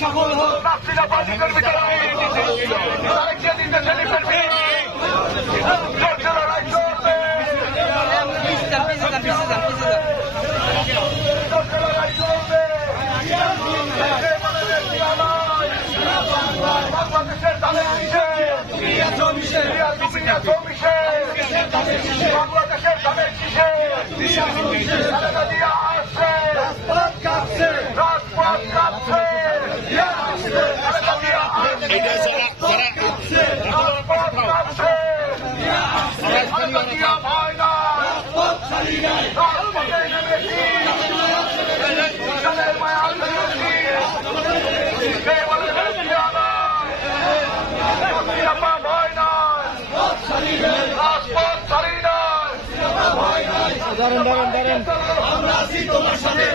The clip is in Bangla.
সফল হোক নাসিনা বাজিকের ভিতরে আরেকটা নির্দেশে নির্দেশে লড়াই চলবে লড়াই চলবে বাংলাদেশের দামে কিসে বাংলাদেশের দামে কিসে আসছে রাজপথ কাঁপছে দাঁড়ান আমরা আছি তোমার সাথে।